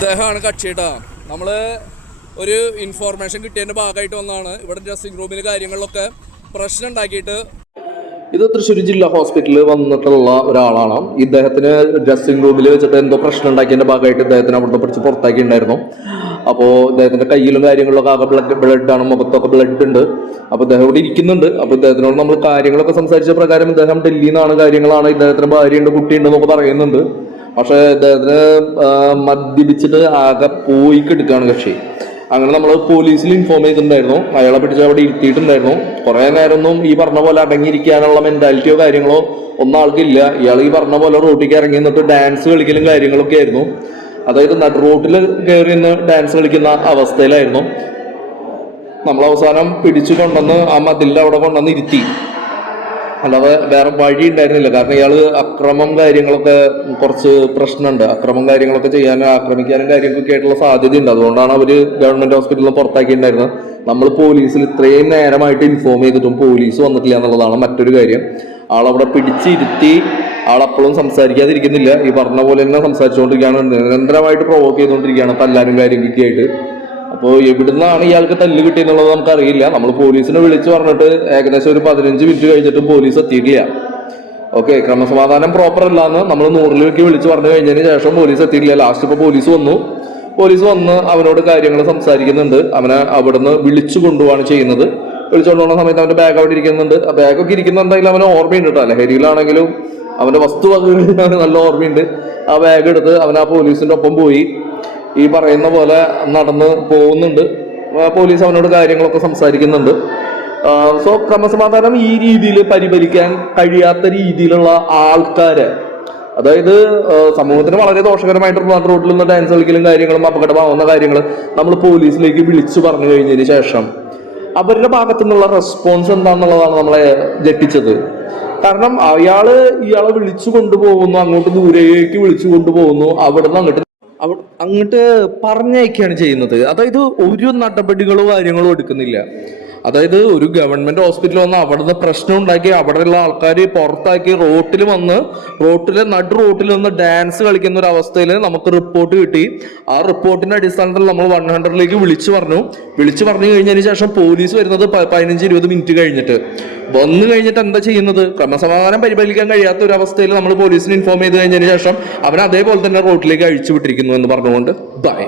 ഇദ്ദേഹമാണ് കക്ഷിട്ടാ. നമ്മൾ ഒരു ഇൻഫോർമേഷൻ കിട്ടിയതിൻ്റെ ഭാഗമായിട്ട് വന്നതാണ്. ഇവിടെ ഡ്രസ്സിംഗ് റൂമിൽ കാര്യങ്ങളിലൊക്കെ പ്രശ്നം ഉണ്ടാക്കിയിട്ട് ഇത് തൃശ്ശൂർ ജില്ലാ ഹോസ്പിറ്റലിൽ വന്നിട്ടുള്ള ഒരാളാണ്. ഇദ്ദേഹത്തിന് ഡ്രസ്സിംഗ് റൂമിൽ വെച്ചിട്ട് എന്തോ പ്രശ്നം ഉണ്ടാക്കിയതിൻ്റെ ഭാഗമായിട്ട് ഇദ്ദേഹത്തിന് അവിടുന്ന് പിടിച്ച് പുറത്താക്കിയിട്ടുണ്ടായിരുന്നു. അപ്പോൾ ഇദ്ദേഹത്തിൻ്റെ കയ്യിലും കാര്യങ്ങളിലൊക്കെ ആകെ ബ്ലഡാണ്, മുഖത്തൊക്കെ ബ്ലഡ് ഉണ്ട്. അപ്പോൾ ഇദ്ദേഹം ഇവിടെ ഇരിക്കുന്നുണ്ട്. അപ്പോൾ ഇദ്ദേഹത്തിനോട് നമ്മൾ കാര്യങ്ങളൊക്കെ സംസാരിച്ച പ്രകാരം ഇദ്ദേഹം ഡൽഹിയിൽ നിന്നാണ്, കാര്യങ്ങളാണ്, ഇദ്ദേഹത്തിന് ഭാര്യയുണ്ട്, കുട്ടിയുണ്ട് എന്നൊക്കെ പറയുന്നുണ്ട്. പക്ഷേ ഇദ്ദേഹത്തിന് മദ്യപിച്ചിട്ട് ആകെ പോയി കിടക്കുകയാണ് കക്ഷി. അങ്ങനെ നമ്മൾ പോലീസിൽ ഇൻഫോം ചെയ്തിട്ടുണ്ടായിരുന്നു. അയാളെ പിടിച്ച് അവിടെ ഇരുത്തിയിട്ടുണ്ടായിരുന്നു. കുറേ നേരമൊന്നും ഈ പറഞ്ഞ പോലെ അടങ്ങിയിരിക്കാനുള്ള മെന്റാലിറ്റിയോ കാര്യങ്ങളോ ഒന്നും ആൾക്കില്ല. ഇയാൾ ഈ പറഞ്ഞ പോലെ റോട്ടിലേക്ക് ഇറങ്ങി നിന്നിട്ട് ഡാൻസ് കളിക്കലും കാര്യങ്ങളൊക്കെ ആയിരുന്നു. അതായത് നടു റോട്ടിൽ കയറി നിന്ന് ഡാൻസ് കളിക്കുന്ന അവസ്ഥയിലായിരുന്നു. നമ്മൾ അവസാനം പിടിച്ചു കൊണ്ടുവന്ന് ആ മതിലിൻ്റെ അവിടെ കൊണ്ടുവന്ന് ഇരുത്തി. അല്ലാതെ വേറെ വഴി ഉണ്ടായിരുന്നില്ല. കാരണം ഇയാൾ അക്രമം കാര്യങ്ങളൊക്കെ കുറച്ച് പ്രശ്നമുണ്ട്. അക്രമം കാര്യങ്ങളൊക്കെ ചെയ്യാനും ആക്രമിക്കാനും കാര്യങ്ങളൊക്കെ ആയിട്ടുള്ള സാധ്യതയുണ്ട്. അതുകൊണ്ടാണ് അവർ ഗവൺമെന്റ് ഹോസ്പിറ്റലിൽ പുറത്താക്കിയിട്ടുണ്ടായിരുന്നത്. നമ്മൾ പോലീസിൽ ഇത്രയും നേരമായിട്ട് ഇൻഫോം ചെയ്തിട്ടും പോലീസ് വന്നിട്ടില്ല എന്നുള്ളതാണ് മറ്റൊരു കാര്യം. ആളവിടെ പിടിച്ചിരുത്തി. ആളപ്പോഴും സംസാരിക്കാതിരിക്കുന്നില്ല. ഈ പറഞ്ഞ പോലെ തന്നെ സംസാരിച്ചുകൊണ്ടിരിക്കുകയാണ്. നിരന്തരമായിട്ട് പ്രൊവോക്ക് ചെയ്തുകൊണ്ടിരിക്കുകയാണ് തല്ലാനും കാര്യങ്ങളൊക്കെ ആയിട്ട്. അപ്പോൾ എവിടുന്നാണ് ഇയാൾക്ക് തല്ല് കിട്ടിയെന്നുള്ളത് നമുക്കറിയില്ല. നമ്മൾ പോലീസിനെ വിളിച്ച് പറഞ്ഞിട്ട് ഏകദേശം ഒരു 15 മിനിറ്റ് കഴിഞ്ഞിട്ടും പോലീസ് എത്തിയിട്ടില്ല. ഓക്കെ, ക്രമസമാധാനം പ്രോപ്പർ അല്ലാന്ന് നമ്മൾ 100-ലേക്ക് വിളിച്ച് പറഞ്ഞു കഴിഞ്ഞതിന് ശേഷം പോലീസ് എത്തിയിട്ടില്ല. ലാസ്റ്റ് ഇപ്പോൾ പോലീസ് വന്ന് അവനോട് കാര്യങ്ങൾ സംസാരിക്കുന്നുണ്ട്. അവനെ അവിടുന്ന് വിളിച്ചു കൊണ്ടുപോവാണ് ചെയ്യുന്നത്. വിളിച്ചു കൊണ്ടുപോകുന്ന സമയത്ത് അവൻ്റെ ബാഗ് അവിടെ ഇരിക്കുന്നുണ്ട്. ആ ബാഗൊക്കെ ഇരിക്കുന്നുണ്ടെങ്കിലും അവന് ഓർമ്മയുണ്ട് കേട്ടോ. ലഹരിയിലാണെങ്കിലും അവൻ്റെ വസ്തുവകകളിൽ നല്ല ഓർമ്മയുണ്ട്. ആ ബാഗ് എടുത്ത് അവൻ ആ പോലീസിൻ്റെ ഒപ്പം പോയി ഈ പറയുന്ന പോലെ നടന്ന് പോകുന്നുണ്ട്. പോലീസ് അവനോട് കാര്യങ്ങളൊക്കെ സംസാരിക്കുന്നുണ്ട്. സോ ക്രമസമാധാനം ഈ രീതിയിൽ പരിപാലിക്കാൻ കഴിയാത്ത രീതിയിലുള്ള ആൾക്കാര്, അതായത് സമൂഹത്തിന് വളരെ ദോഷകരമായിട്ടുള്ള റോഡിൽ നിന്ന് ഡാൻസ് കളിക്കലും കാര്യങ്ങളും അപകടമാവുന്ന കാര്യങ്ങൾ നമ്മൾ പോലീസിലേക്ക് വിളിച്ചു പറഞ്ഞു കഴിഞ്ഞതിന് ശേഷം അവരുടെ ഭാഗത്തു നിന്നുള്ള റെസ്പോൺസ് എന്താണെന്നുള്ളതാണ് നമ്മളെ ഞെട്ടിച്ചത്. കാരണം ഇയാളെ വിളിച്ചു കൊണ്ടുപോകുന്നു, അങ്ങോട്ട് ദൂരേക്ക് വിളിച്ചു കൊണ്ടുപോകുന്നു, അവിടുന്ന് അങ്ങോട്ട് പറഞ്ഞയക്കുകയാണ് ചെയ്യുന്നത്. അതായത് ഒരു നടപടികളോ കാര്യങ്ങളോ എടുക്കുന്നില്ല. അതായത് ഒരു ഗവൺമെന്റ് ഹോസ്പിറ്റലിൽ വന്ന് അവിടുന്ന് പ്രശ്നം ഉണ്ടാക്കി അവിടെയുള്ള ആൾക്കാർ പുറത്താക്കി നട് റോട്ടിൽ നിന്ന് ഡാൻസ് കളിക്കുന്ന ഒരു അവസ്ഥയിൽ നമുക്ക് റിപ്പോർട്ട് കിട്ടി. ആ റിപ്പോർട്ടിന്റെ അടിസ്ഥാനത്തിൽ നമ്മൾ 100-ലേക്ക് വിളിച്ചു പറഞ്ഞു കഴിഞ്ഞതിന് ശേഷം പോലീസ് വരുന്നത് 15-20 മിനിറ്റ് കഴിഞ്ഞിട്ട്. വന്നു കഴിഞ്ഞിട്ട് എന്താ ചെയ്യുന്നത്? ക്രമസമാധാനം പരിപാലിക്കാൻ കഴിയാത്ത ഒരു അവസ്ഥയിൽ നമ്മൾ പോലീസിന് ഇൻഫോം ചെയ്ത് കഴിഞ്ഞതിന് ശേഷം അവൻ അതേപോലെ തന്നെ റോട്ടിലേക്ക് അഴിച്ചു വിട്ടിരിക്കുന്നു എന്ന് പറഞ്ഞുകൊണ്ട് ബൈ.